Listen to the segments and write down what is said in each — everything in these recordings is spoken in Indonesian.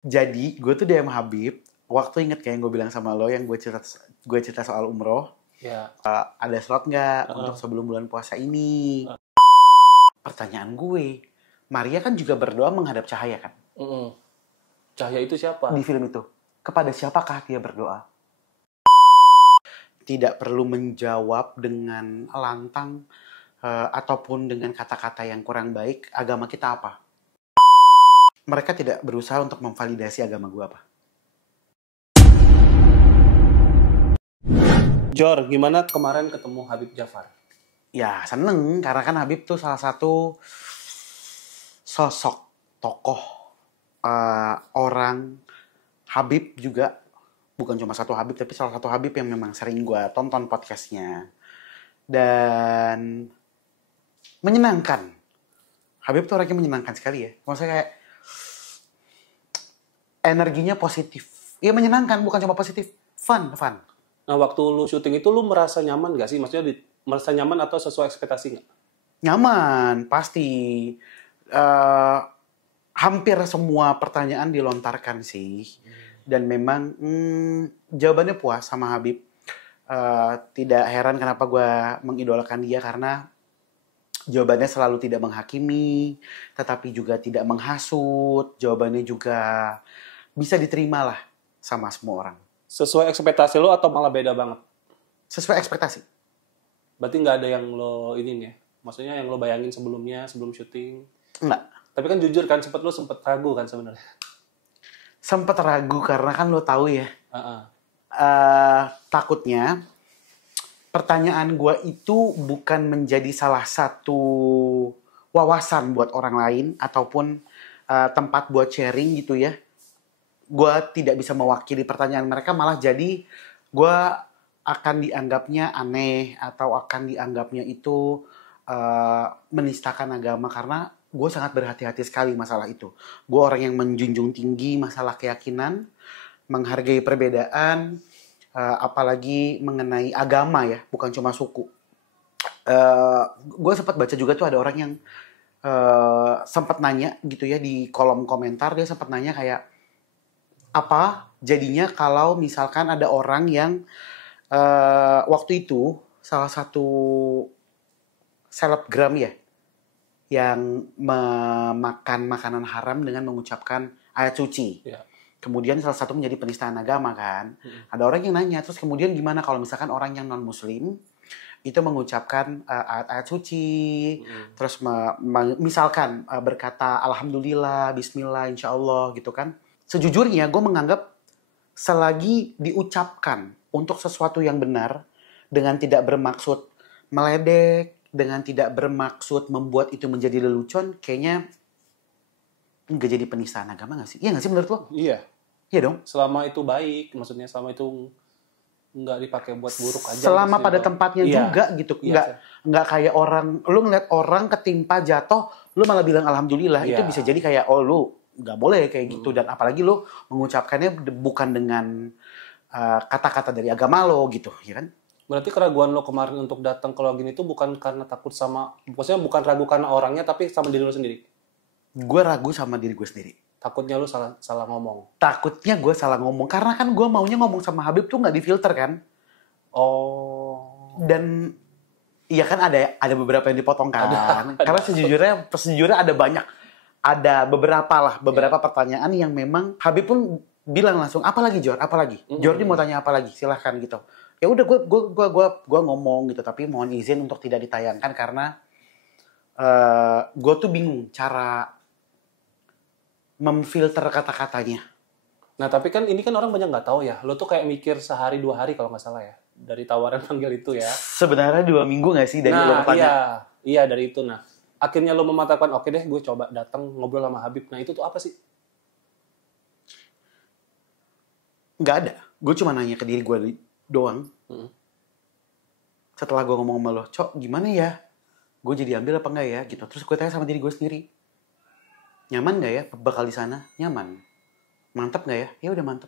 Jadi gue tuh DM Habib. Waktu inget kayak yang gue bilang sama lo yang gue cerita soal umroh. Ya. Ada slot nggak untuk sebelum bulan puasa ini? Pertanyaan gue, Maria kan juga berdoa menghadap cahaya kan? Cahaya itu siapa? Di film itu. Kepada siapakah dia berdoa? Tidak perlu menjawab dengan lantang ataupun dengan kata-kata yang kurang baik. Agama kita apa? Mereka tidak berusaha untuk memvalidasi agama gue apa. Jor, gimana kemarin ketemu Habib Jafar? Ya seneng, karena kan Habib tuh salah satu sosok tokoh orang. Habib juga bukan cuma satu Habib, tapi salah satu Habib yang memang sering gue tonton podcastnya. Dan menyenangkan. Habib tuh orangnya menyenangkan sekali ya. Maksudnya kayak energinya positif. Iya menyenangkan, bukan cuma positif. Fun. Nah, waktu lu syuting itu lu merasa nyaman gak sih? Maksudnya merasa nyaman atau sesuai ekspektasi gak? Nyaman, pasti. Hampir semua pertanyaan dilontarkan sih. Dan memang jawabannya puas sama Habib. Tidak heran kenapa gue mengidolakan dia, karena jawabannya selalu tidak menghakimi, tetapi juga tidak menghasut. Jawabannya juga bisa diterima lah sama semua orang. Sesuai ekspektasi lo atau malah beda banget? Sesuai ekspektasi. Berarti nggak ada yang lo ini ya? Maksudnya yang lo bayangin sebelumnya, sebelum syuting? Enggak. Tapi kan jujur kan, lo sempet ragu kan sebenarnya? Sempet ragu karena kan lo tahu ya. Takutnya pertanyaan gue itu bukan menjadi salah satu wawasan buat orang lain ataupun tempat buat sharing gitu ya. Gue tidak bisa mewakili pertanyaan mereka, malah jadi gue akan dianggapnya aneh atau akan dianggapnya itu menistakan agama, karena gue sangat berhati-hati sekali masalah itu. Gue orang yang menjunjung tinggi masalah keyakinan, menghargai perbedaan, apalagi mengenai agama ya, bukan cuma suku. Gue sempat baca juga tuh ada orang yang sempat nanya gitu ya di kolom komentar. Dia sempat nanya kayak, apa jadinya kalau misalkan ada orang yang waktu itu salah satu selebgram ya yang memakan makanan haram dengan mengucapkan ayat suci. Ya. Kemudian salah satu menjadi penistaan agama kan. Ada orang yang nanya, terus kemudian gimana kalau misalkan orang yang non muslim itu mengucapkan ayat-ayat suci, terus misalkan berkata alhamdulillah, bismillah, insyaallah gitu kan. Sejujurnya gue menganggap selagi diucapkan untuk sesuatu yang benar, dengan tidak bermaksud meledek, dengan tidak bermaksud membuat itu menjadi lelucon, kayaknya nggak jadi penistaan agama nggak sih? Iya nggak sih menurut lo? Iya. Iya dong. Selama itu baik, maksudnya selama itu nggak dipakai buat buruk aja. Selama pada tempatnya juga gitu. Nggak kayak orang, lu ngeliat orang ketimpa jatuh, lu malah bilang alhamdulillah. Itu bisa jadi kayak, oh lu nggak boleh kayak gitu. Dan apalagi lu mengucapkannya bukan dengan kata-kata dari agama lo gitu, ya kan? Berarti keraguan lo kemarin untuk datang ke login itu bukan karena takut sama, maksudnya bukan ragu karena orangnya, tapi sama diri lo sendiri? Gue ragu sama diri gue sendiri. Takutnya lo salah ngomong? Takutnya gue salah ngomong, karena kan gue maunya ngomong sama Habib tuh nggak difilter kan? Oh. Dan iya kan ada beberapa yang dipotong kan? Karena sejujurnya ada banyak. Ada beberapa pertanyaan yang memang Habib pun bilang langsung, apa lagi Jor? Apa lagi? Jordi mau tanya apa lagi? Silahkan gitu. Ya udah gue ngomong gitu, tapi mohon izin untuk tidak ditayangkan karena gue tuh bingung cara memfilter kata-katanya. Nah tapi kan ini kan orang banyak nggak tahu ya. Lo tuh kayak mikir sehari 2 hari kalau nggak salah ya, dari tawaran panggil itu ya. Sebenarnya 2 minggu nggak sih dari lo bertanya? Iya dari itu. Nah akhirnya lo mematakan, oke deh gue coba datang ngobrol sama Habib. Nah itu tuh apa sih? Nggak ada. Gue cuma nanya ke diri gue doang. Setelah gue ngomong sama lo, Cok gimana ya? Gue jadi ambil apa enggak ya? Gitu. Terus gue tanya sama diri gue sendiri. Nyaman gak ya bakal di sana? Nyaman. Mantep gak ya? Ya udah mantep.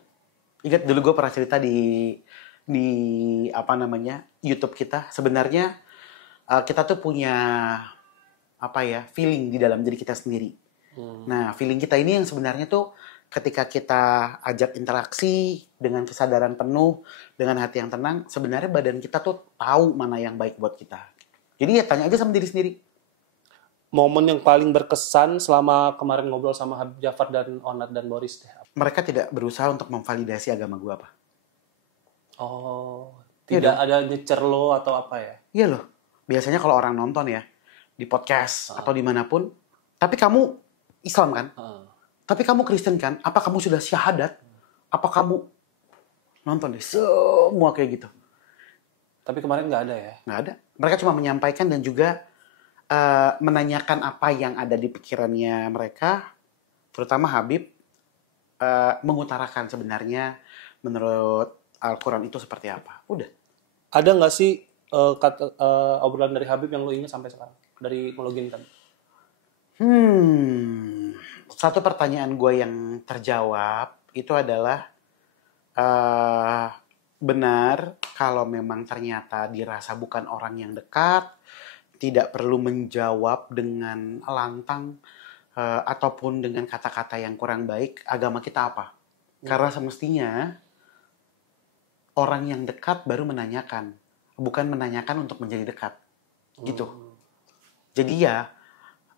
Ingat dulu gue pernah cerita di apa namanya YouTube kita. Sebenarnya kita tuh punya feeling di dalam diri kita sendiri. Nah feeling kita ini yang sebenarnya tuh ketika kita ajak interaksi dengan kesadaran penuh, dengan hati yang tenang, sebenarnya badan kita tuh tahu mana yang baik buat kita. Jadi ya tanya aja sama diri sendiri. Momen yang paling berkesan selama kemarin ngobrol sama Habib Jafar dan Onat dan Boris deh. Mereka tidak berusaha untuk memvalidasi agama gue apa. Oh, Iya tidak ada nyecer lo atau apa ya? Iya loh, biasanya kalau orang nonton ya, di podcast atau dimanapun, tapi kamu Islam kan? Tapi kamu Kristen kan? Apa kamu sudah syahadat? Apa kamu nonton deh semua kayak gitu? Tapi kemarin nggak ada ya? Nggak ada. Mereka cuma menyampaikan dan juga menanyakan apa yang ada di pikirannya mereka, terutama Habib mengutarakan sebenarnya menurut Al-Quran itu seperti apa. Udah. Ada nggak sih obrolan dari Habib yang lo ingat sampai sekarang? Dari ngelogin tadi? Satu pertanyaan gue yang terjawab itu adalah benar kalau memang ternyata dirasa bukan orang yang dekat, tidak perlu menjawab dengan lantang ataupun dengan kata-kata yang kurang baik, agama kita apa? Karena semestinya orang yang dekat baru menanyakan, bukan menanyakan untuk menjadi dekat, gitu. Jadi ya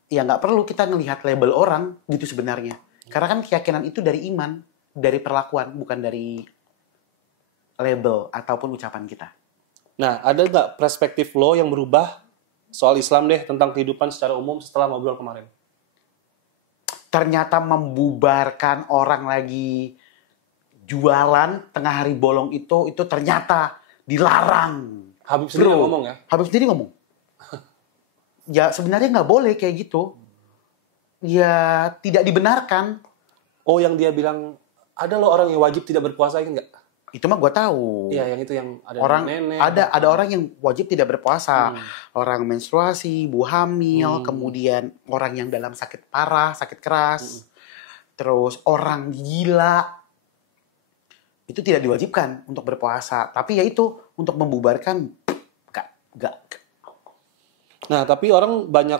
nggak perlu kita ngelihat label orang gitu sebenarnya. Karena kan keyakinan itu dari iman, dari perlakuan, bukan dari label ataupun ucapan kita. Nah, ada nggak perspektif lo yang berubah soal Islam deh, tentang kehidupan secara umum setelah ngobrol kemarin? Ternyata membubarkan orang lagi jualan tengah hari bolong itu ternyata dilarang. Habib sendiri yang ngomong ya? Habib sendiri ngomong. Ya sebenarnya nggak boleh kayak gitu. Ya tidak dibenarkan. Oh, yang dia bilang ada loh orang yang wajib tidak berpuasa, kan nggak? Itu mah gue tahu. Iya, yang itu yang ada orang nenek. ada orang yang wajib tidak berpuasa. Orang menstruasi, ibu hamil, kemudian orang yang dalam sakit parah, sakit keras. Terus orang gila. Itu tidak diwajibkan untuk berpuasa. Tapi ya itu untuk membubarkan enggak. Nah, tapi orang banyak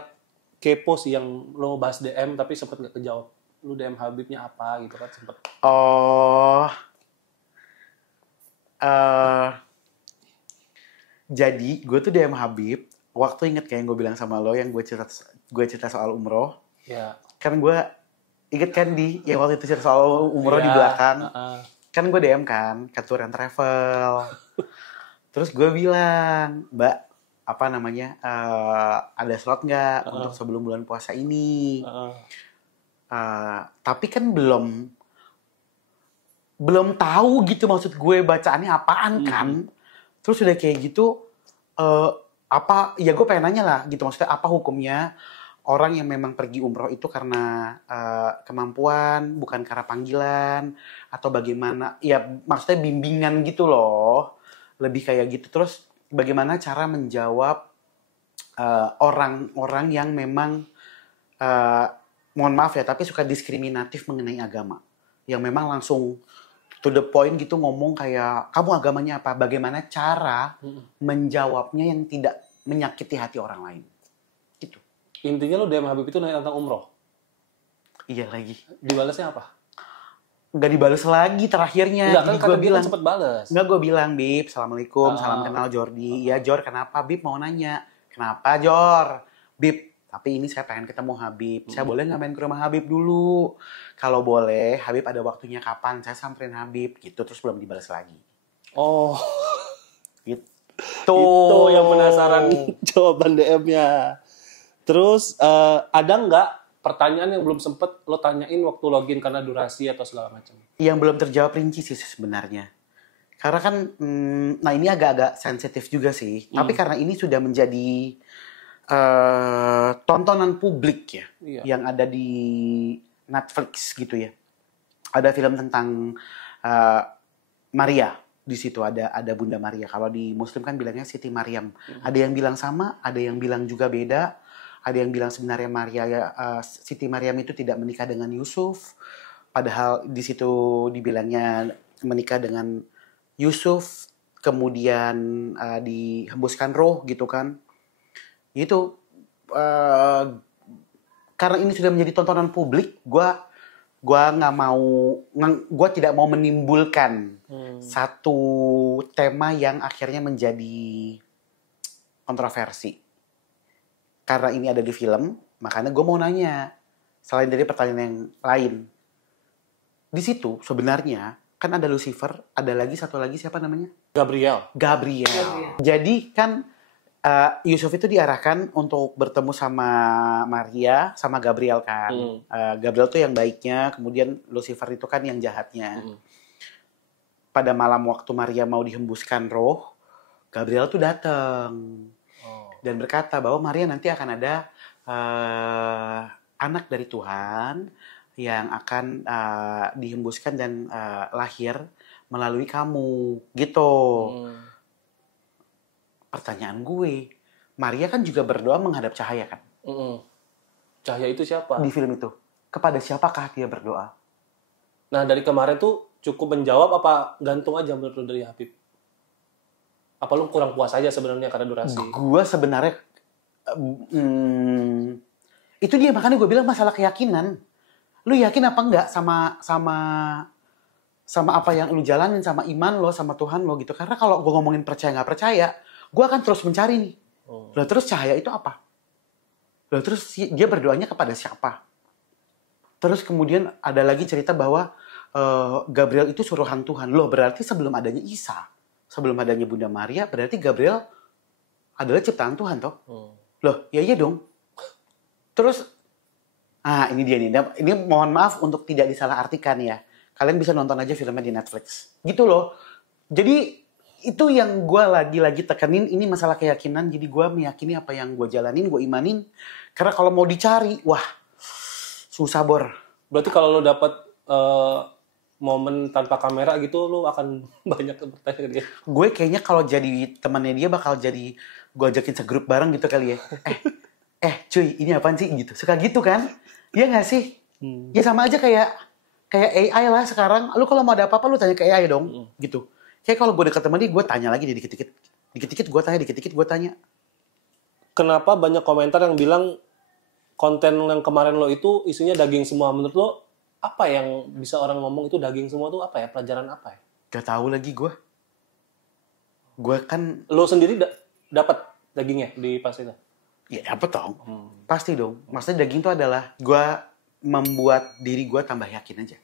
kepo sih yang lo bahas DM tapi sempat nggak kejawab. Lu DM Habibnya apa gitu kan sempat. Jadi gue tuh DM Habib waktu inget kayak yang gue bilang sama lo yang gue cerita soal umroh. Ya. Kan gue inget kan yang waktu itu cerita soal umroh di belakang. Kan gue DM kan ke Tour and Travel. Terus gue bilang, Mbak, apa namanya, ada slot nggak untuk sebelum bulan puasa ini? Tapi kan belum tahu gitu maksud gue bacaannya apaan kan. Terus udah kayak gitu, apa, ya gue pengen nanya lah gitu, maksudnya apa hukumnya orang yang memang pergi umroh itu karena kemampuan, bukan karena panggilan, atau bagaimana, ya maksudnya bimbingan gitu loh, lebih kayak gitu. Terus bagaimana cara menjawab orang-orang yang memang, mohon maaf ya, tapi suka diskriminatif mengenai agama. Yang memang langsung to the point gitu ngomong kayak, kamu agamanya apa? Bagaimana cara menjawabnya yang tidak menyakiti hati orang lain. Gitu. Intinya lo DM Habib itu nanya tentang umroh? Iya lagi. Dibalasnya apa? Nggak dibales lagi terakhirnya. Enggak, jadi kan gue bilang sempat balas. Nggak, gue bilang, Bib, assalamualaikum, salam kenal Jordi. Ya Jor, kenapa Bib mau nanya? Kenapa Jor? Bib, tapi ini saya pengen ketemu Habib. Saya boleh nggak main ke rumah Habib dulu? Kalau boleh, Habib ada waktunya kapan? Saya samperin Habib. Gitu, terus belum dibalas lagi. Oh. Gitu. Itu yang penasaran jawaban DM-nya. Terus ada nggak pertanyaan yang belum sempet lo tanyain waktu login karena durasi atau segala macam? Yang belum terjawab rinci sih sebenarnya. Karena kan, nah ini agak-agak sensitif juga sih. Tapi karena ini sudah menjadi tontonan publik ya, yang ada di Netflix gitu ya. Ada film tentang Maria. Di situ ada Bunda Maria. Kalau di Muslim kan bilangnya Siti Maryam. Ada yang bilang sama, ada yang bilang juga beda. Ada yang bilang sebenarnya Siti Maryam itu tidak menikah dengan Yusuf. Padahal di situ dibilangnya menikah dengan Yusuf. Kemudian dihembuskan roh gitu kan. Itu karena ini sudah menjadi tontonan publik, gue gue tidak mau menimbulkan satu tema yang akhirnya menjadi kontroversi. Karena ini ada di film, makanya gue mau nanya, selain dari pertanyaan yang lain. Di situ sebenarnya kan ada Lucifer, ada lagi satu lagi siapa namanya? Gabriel. Jadi kan Yusuf itu diarahkan untuk bertemu sama Maria, sama Gabriel kan. Gabriel tuh yang baiknya, kemudian Lucifer itu kan yang jahatnya. Pada malam waktu Maria mau dihembuskan roh, Gabriel tuh datang dan berkata bahwa Maria nanti akan ada anak dari Tuhan yang akan dihembuskan dan lahir melalui kamu, gitu. Pertanyaan gue, Maria kan juga berdoa menghadap cahaya kan? Cahaya itu siapa? Di film itu. Kepada siapakah dia berdoa? Nah, dari kemarin tuh cukup menjawab apa gantung aja menurut lu dari Habib? Apa lu kurang puas aja sebenarnya karena durasi? Gue sebenarnya itu dia, makanya gue bilang masalah keyakinan. Lu yakin apa enggak sama apa yang lu jalanin, sama iman lo, sama Tuhan lo gitu. Karena kalau gue ngomongin percaya nggak percaya, gue akan terus mencari nih. Loh, terus cahaya itu apa? Loh, terus dia berdoanya kepada siapa? Terus kemudian ada lagi cerita bahwa Gabriel itu suruhan Tuhan. Loh, berarti sebelum adanya Isa, sebelum adanya Bunda Maria, berarti Gabriel adalah ciptaan Tuhan toh? Loh, ya iya dong. Terus, ini dia nih. Ini mohon maaf untuk tidak disalahartikan ya. Kalian bisa nonton aja filmnya di Netflix. Gitu loh. Jadi itu yang gue lagi-lagi tekenin, ini masalah keyakinan. Jadi gue meyakini apa yang gue jalanin, gue imanin. Karena kalau mau dicari, wah, susah bor. Berarti kalau lo dapet momen tanpa kamera gitu, lo akan banyak bertanya ke dia. Gue kayaknya kalau jadi temannya dia bakal jadi, gue ajakin segrup bareng gitu kali ya. Cuy, ini apaan sih gitu. Suka gitu kan? Iya gak sih? Ya sama aja kayak AI lah sekarang. Lu kalau mau ada apa-apa lu tanya ke AI dong. Gitu. Kayak kalau gue deket sama dia, gue tanya lagi dikit-dikit. Dikit-dikit gue tanya, dikit-dikit gue tanya. Kenapa banyak komentar yang bilang konten yang kemarin lo itu isinya daging semua? Menurut lo, apa yang bisa orang ngomong itu daging semua tuh apa ya? Pelajaran apa ya? Gak tahu lagi gue. Gue kan... Lo sendiri dapat dagingnya di pas itu? Ya dapet dong. Pasti dong. Maksudnya daging itu adalah gue membuat diri gue tambah yakin aja.